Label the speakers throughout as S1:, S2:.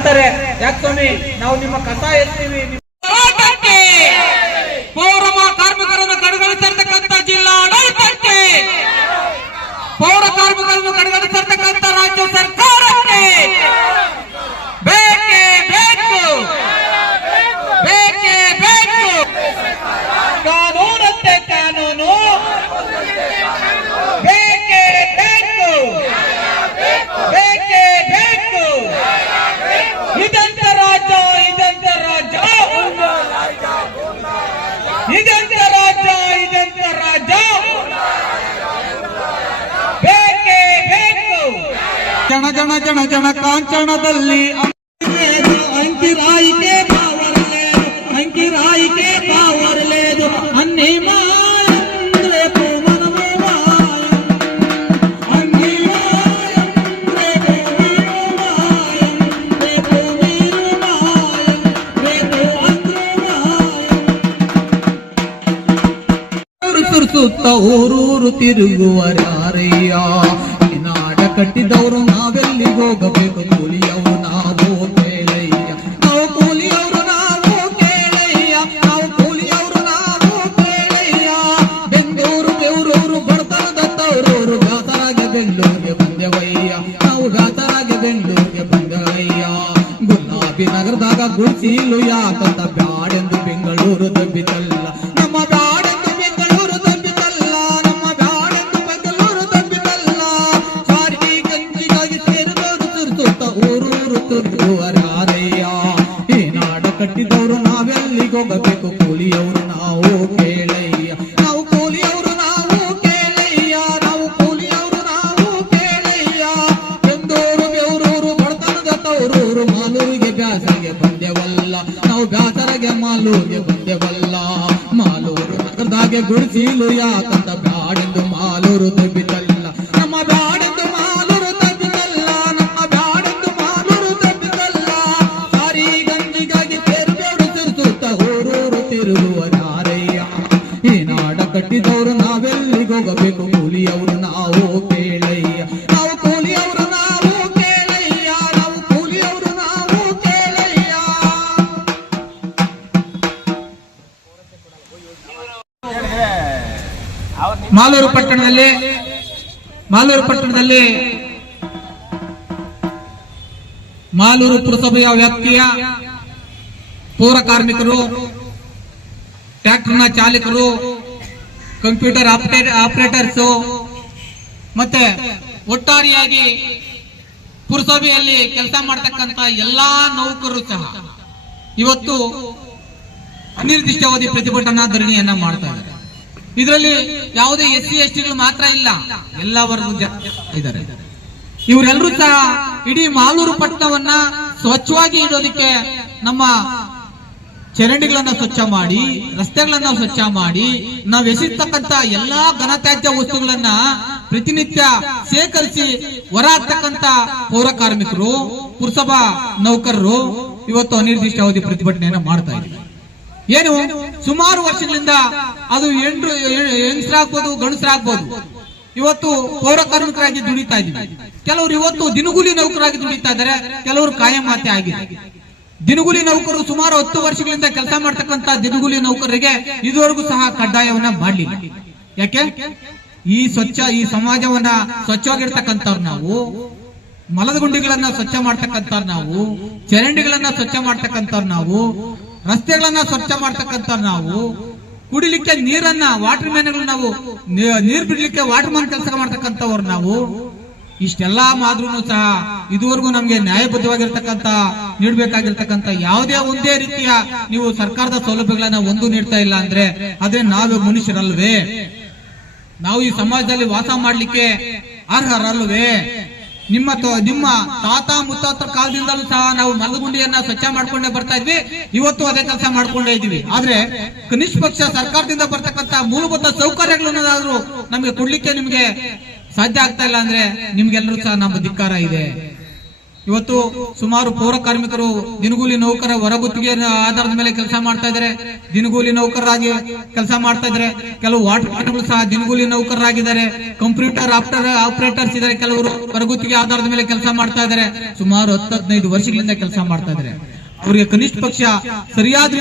S1: ಅಂತಾರೆ ಯಾಕೆ ಸ್ವಾಮಿ ನಾವು ನಿಮ್ಮ ಕಸ ಎತ್ತೀವಿ ಇದೆಂತ ರಾಜ ಇದೆಂತ ರಾಜ ಬೇಕೇ ಬೇಕು.
S2: ಜನ ಜನ ಜನ ಜನ ಕಾಂಚನದಲ್ಲಿ ಅಂಕಿರಾಯಿಕೆ ಊರೂರು ತಿರುಗುವರಾರಯ್ಯ ಈ ನಾಡ ಕಟ್ಟಿದವರು ನಾವೆಲ್ಲಿ ಹೋಗಬೇಕು? ಕೂಲಿಯವರು ನಾವು ಕೇಳಯ್ಯ. ನಾವು ಕೂಲಿಯವರು ನಾವು ಕೇಳಯ್ಯ. ನಾವು ಕೂಲಿಯವರು ನಾವು ಕೇಳಯ್ಯ. ಬೆಂಗಳೂರು, ಬೆವರೂರು ಬಡತನದ ತವರೂರು ಗಾತರಾಗೆ ಬೆಂಗಳೂರಿಗೆ ಬಂದೆವಯ್ಯ. ನಾವು ಗಾತರಾಗಿ ಬೆಂಗಳೂರಿಗೆ ಬಂದೆವಯ್ಯ. ಗುಲಾಬಿ ನಗರದಾಗ ಗುಡಿಸಿಲು ಯಾಕಂತ ತುರುವರಾರಯ್ಯ ಈ ನಾಡ ಕಟ್ಟಿದವರು ನಾವೆಲ್ಲಿಗೆ ಹೋಗಬೇಕು? ಕೂಲಿಯವರು ನಾವು ಕೇಳಯ್ಯ. ನಾವು ಕೂಲಿಯವರು ನಾವು ಕೇಳಯ್ಯ. ನಾವು ಕೂಲಿಯವರು ನಾವು ಕೇಳಯ್ಯ. ಎಂದೂರು ಬೆವರೂರು, ಬಡತನದ ತವರೂರು ಮಾಲೂರಿಗೆ ಬ್ಯಾಸರಿಗೆ ಬಂದೆವಲ್ಲ. ನಾವು ಬ್ಯಾಸರಗೆ ಮಾಲೂರಿಗೆ ಬಂದೆವಲ್ಲ. ಮಾಲೂರು ನಗರದಾಗೆ ಗುಡಿಸಿಲು ಯಾಕಂತ ಬ್ಯಾಡೆಂದು ಮಾಲೂರು ಪಟ್ಟಣದಲ್ಲಿ ಮಾಲೂರು ಪಟ್ಟಣದಲ್ಲಿ ಮಾಲೂರು ಪುರಸಭೆಯ ವ್ಯಾಪ್ತಿಯ ಪೌರ ಕಾರ್ಮಿಕರು, ಟ್ರ್ಯಾಕ್ಟರ್ನ ಚಾಲಕರು, ಕಂಪ್ಯೂಟರ್ ಆಪರೇಟರ್ಸ್ ಮತ್ತೆ ಒಟ್ಟಾರೆಯಾಗಿ ಪುರಸಭೆಯಲ್ಲಿ ಕೆಲಸ ಮಾಡತಕ್ಕಂತ ಎಲ್ಲಾ ನೌಕರರು ಸಹ ಇವತ್ತು ಅನಿರ್ದಿಷ್ಟಾವಧಿ ಪ್ರತಿಭಟನಾ ಧರಣಿಯನ್ನ ಮಾಡ್ತಾ ಇದ್ದಾರೆ. ಇದರಲ್ಲಿ ಯಾವುದೇ ಎಸ್ ಸಿ ಎಸ್ ಟಿಗಳು ಮಾತ್ರ ಇಲ್ಲ. ಎಲ್ಲ ವರ್ಗದ ಇದ್ದಾರೆ. ಇವರೆಲ್ಲರೂ ಸಹ ಇಡೀ ಮಾಲೂರು ಪಟ್ಟಣವನ್ನ ಸ್ವಚ್ಛವಾಗಿ ಇಡೋದಕ್ಕೆ ನಮ್ಮ ಚರಂಡಿಗಳನ್ನ ಸ್ವಚ್ಛ ಮಾಡಿ, ರಸ್ತೆಗಳನ್ನ ಸ್ವಚ್ಛ ಮಾಡಿ, ನಾವು ಎಸೆತಕ್ಕಂತ ಎಲ್ಲಾ ಘನತ್ಯಾಜ್ಯ ವಸ್ತುಗಳನ್ನ ಪ್ರತಿನಿತ್ಯ ಶೇಖರಿಸಿ ಹೊರ ಹಾಕ್ತಕ್ಕಂತ ಪೌರ ಕಾರ್ಮಿಕರು, ಪುರಸಭಾ ನೌಕರರು ಇವತ್ತು ಅನಿರ್ದಿಷ್ಟಾವಧಿ ಪ್ರತಿಭಟನೆಯನ್ನ ಮಾಡ್ತಾ ಇದ್ದಾರೆ. ಏನು? ಸುಮಾರು ವರ್ಷಗಳಿಂದ ಅದು ಹೆಂಡ್ರು ಹೆಂಗಸರಾಗ್ಬೋದು, ಗಂಡಸರಾಗ್ಬೋದು. ಇವತ್ತು ಪೌರ ಕಾರ್ಮಿಕರಾಗಿ ದುಡಿತಾ ಇದ್ದೀವಿ. ಕೆಲವರು ಇವತ್ತು ದಿನಗೂಲಿ ನೌಕರಾಗಿ ದುಡಿತಾ ಇದ್ದಾರೆ, ಕೆಲವರು ಕಾಯಮಾತೆ ಆಗಿದೆ. ದಿನಗೂಲಿ ನೌಕರರು ಸುಮಾರು ಹತ್ತು ವರ್ಷಗಳಿಂದ ಕೆಲಸ ಮಾಡ್ತಕ್ಕಂತ ದಿನಗೂಲಿ ನೌಕರರಿಗೆ ಇದುವರೆಗೂ ಸಹ ಕಡ್ಡಾಯವನ್ನ ಮಾಡಲಿಲ್ಲ. ಯಾಕೆ? ಈ ಸ್ವಚ್ಛ, ಈ ಸಮಾಜವನ್ನ ಸ್ವಚ್ಛವಾಗಿರ್ತಕ್ಕಂಥವ್ರು ನಾವು, ಮಲದ ಗುಂಡಿಗಳನ್ನ ಸ್ವಚ್ಛ ಮಾಡ್ತಕ್ಕಂಥವ್ರು ನಾವು, ಚರಂಡಿಗಳನ್ನ ಸ್ವಚ್ಛ ಮಾಡ್ತಕ್ಕಂಥವ್ರು ನಾವು ರಸ್ತೆಗಳನ್ನ ಸ್ವಚ್ಛ ಮಾಡ್ತಕ್ಕಂಥವ್ರು ನಾವು, ಕುಡಿಲಿಕ್ಕೆ ನೀರನ್ನ ವಾಟರ್ ಮ್ಯಾನ್ಗಳು ನಾವು ನೀರ್ ಬಿಡ್ಲಿಕ್ಕೆ ವಾಟರ್ ಮ್ಯಾನ್ ಕೆಲಸ ಮಾಡ್ತಕ್ಕಂಥವ್ರು ನಾವು, ಇಷ್ಟೆಲ್ಲಾ ಮಾದ್ರೂ ಸಹ ಇದುವರೆಗೂ ನಮ್ಗೆ ನ್ಯಾಯಬದ್ಧವಾಗಿರ್ತಕ್ಕಂತ ನೀಡಬೇಕಾಗಿರ್ತಕ್ಕಂಥ ಯಾವುದೇ ಒಂದೇ ರೀತಿಯ ನೀವು ಸರ್ಕಾರದ ಸೌಲಭ್ಯಗಳನ್ನ ಒಂದು ನೀಡ್ತಾ ಇಲ್ಲ ಅಂದ್ರೆ ಅದೇ ನಾವು ಮನುಷ್ಯರಲ್ವೇ? ನಾವು ಈ ಸಮಾಜದಲ್ಲಿ ವಾಸ ಮಾಡ್ಲಿಕ್ಕೆ ಅರ್ಹರಲ್ವೇ? ನಿಮ್ಮ ನಿಮ್ಮ ತಾತ ಮುತ್ತಾತರ ಕಾಲದಿಂದಲೂ ಸಹ ನಾವು ಮಲಗುಂಡಿಯನ್ನ ಸ್ವಚ್ಛ ಮಾಡ್ಕೊಂಡೇ ಬರ್ತಾ ಇದ್ವಿ. ಇವತ್ತು ಅದೇ ಕೆಲಸ ಮಾಡ್ಕೊಂಡೇ ಇದೀವಿ ಆದ್ರೆ ಕನಿಷ್ಠ ಪಕ್ಷ ಸರ್ಕಾರದಿಂದ ಬರ್ತಕ್ಕಂತ ಮೂಲಭೂತ ಸೌಕರ್ಯಗಳನ್ನಾದ್ರೂ ನಮ್ಗೆ ಕೊಡ್ಲಿಕ್ಕೆ ನಿಮ್ಗೆ ಸಾಧ್ಯ ಆಗ್ತಾ ಇಲ್ಲ ಅಂದ್ರೆ ನಿಮ್ಗೆಲ್ಲರೂ ಸಹ ನಮ್ಮ ಧಿಕ್ಕಾರ ಇದೆ. ಇವತ್ತು ಸುಮಾರು ಪೌರ ಕಾರ್ಮಿಕರು ದಿನಗೂಲಿ ನೌಕರ ಹೊರಗುತ್ತಿಗೆ ಆಧಾರದ ಮೇಲೆ ಕೆಲಸ ಮಾಡ್ತಾ ಇದ್ದಾರೆ. ದಿನಗೂಲಿ ನೌಕರರಾಗಿ ಕೆಲಸ ಮಾಡ್ತಾ ಇದ್ದಾರೆ. ಕೆಲವು ವಾಟರ್ ಸಹ ದಿನಗೂಲಿ ನೌಕರರಾಗಿದ್ದಾರೆ. ಕಂಪ್ಯೂಟರ್ ಆಪ್ಟರ್ ಆಪರೇಟರ್ಸ್ ಇದ್ದಾರೆ. ಕೆಲವರು ಹೊರಗುತ್ತಿಗೆ ಆಧಾರದ ಮೇಲೆ ಕೆಲಸ ಮಾಡ್ತಾ ಇದ್ದಾರೆ. ಸುಮಾರು ಹತ್ತು ಹದಿನೈದು ವರ್ಷಗಳಿಂದ ಕೆಲಸ ಮಾಡ್ತಾ ಇದ್ದಾರೆ. ಅವರಿಗೆ ಕನಿಷ್ಠ ಪಕ್ಷ ಸರಿಯಾದ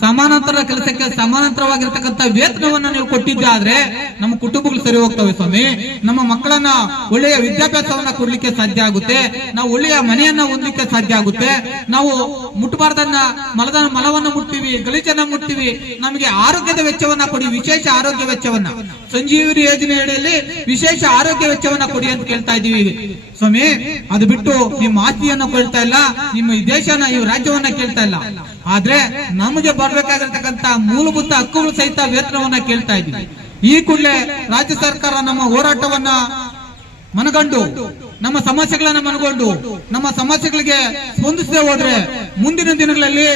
S2: ಸಮಾನಾಂತರ ಕೆಲಸಕ್ಕೆ ಸಮಾನಾಂತರವಾಗಿರ್ತಕ್ಕಂಥ ವೇತನವನ್ನ ನೀವು ಕೊಟ್ಟಿದ್ದಾದ್ರೆ ನಮ್ಮ ಕುಟುಂಬಗಳು ಸರಿ ಹೋಗ್ತವೆ ಸ್ವಾಮಿ. ನಮ್ಮ ಮಕ್ಕಳನ್ನ ಒಳ್ಳೆಯ ವಿದ್ಯಾಭ್ಯಾಸವನ್ನ ಕೊಡ್ಲಿಕ್ಕೆ ಸಾಧ್ಯ ಆಗುತ್ತೆ. ನಾವು ಒಳ್ಳೆಯ ಮನೆಯನ್ನ ಹೊಂದಲಿಕ್ಕೆ ಸಾಧ್ಯ ಆಗುತ್ತೆ. ನಾವು ಮುಟ್ಟಬಾರ್ದನ್ನ ಮಲದ ಮಲವನ್ನ ಮುಟ್ತೀವಿ, ಗಲೀಜನ್ನ ಮುಟ್ತೀವಿ. ನಮಗೆ ಆರೋಗ್ಯದ ವೆಚ್ಚವನ್ನ ಕೊಡಿ, ವಿಶೇಷ ಆರೋಗ್ಯ ವೆಚ್ಚವನ್ನ. ಸಂಜೀವಿನಿ ಯೋಜನೆ ಅಡಿಯಲ್ಲಿ ವಿಶೇಷ ಆರೋಗ್ಯ ವೆಚ್ಚವನ್ನ ಕೊಡಿ ಅಂತ ಕೇಳ್ತಾ ಇದೀವಿ ಸ್ವಾಮಿ ಅದು ಬಿಟ್ಟು ನಿಮ್ಮ ಆಸ್ತಿಯನ್ನ ಕೇಳ್ತಾ ಇಲ್ಲ, ನಿಮ್ಮ ದೇಶನ, ಈ ರಾಜ್ಯವನ್ನ ಕೇಳ್ತಾ ಇಲ್ಲ. ಆದ್ರೆ ನಮಗೆ ಬರ್ಬೇಕಾಗಿರ್ತಕ್ಕಂತ ಮೂಲಭೂತ ಹಕ್ಕುಗಳು ಸಹಿತ ವೇತನವನ್ನ ಕೇಳ್ತಾ ಇದ್ದೀವಿ. ಈ ಕೂಡಲೇ ರಾಜ್ಯ ಸರ್ಕಾರ ನಮ್ಮ ಹೋರಾಟವನ್ನ ಮನಗಂಡು, ನಮ್ಮ ಸಮಸ್ಯೆಗಳನ್ನ ಮನಗೊಂಡು, ನಮ್ಮ ಸಮಸ್ಯೆಗಳಿಗೆ ಸ್ಪಂದಿಸದೆ ಹೋದ್ರೆ ಮುಂದಿನ ದಿನಗಳಲ್ಲಿ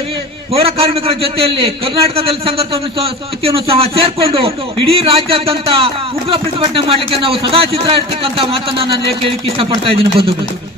S2: ಪೌರ ಕಾರ್ಮಿಕರ ಜೊತೆಯಲ್ಲಿ ಕರ್ನಾಟಕದಲ್ಲಿ ಸಂಘಟನೆಯನ್ನು ಸಹ ಸೇರ್ಕೊಂಡು ಇಡೀ ರಾಜ್ಯಾದ್ಯಂತ ಉಗ್ರ ಪ್ರತಿಭಟನೆ ಮಾಡ್ಲಿಕ್ಕೆ ನಾವು ಸದಾ ಚಿತ್ರ ಇರ್ತಕ್ಕಂತ ಮಾತನ್ನ ನಾನು ಹೇಳಿಕ್ಕೆ ಇಷ್ಟಪಡ್ತಾ ಇದ್ದೀನಿ ಬಂಧುಗಳು.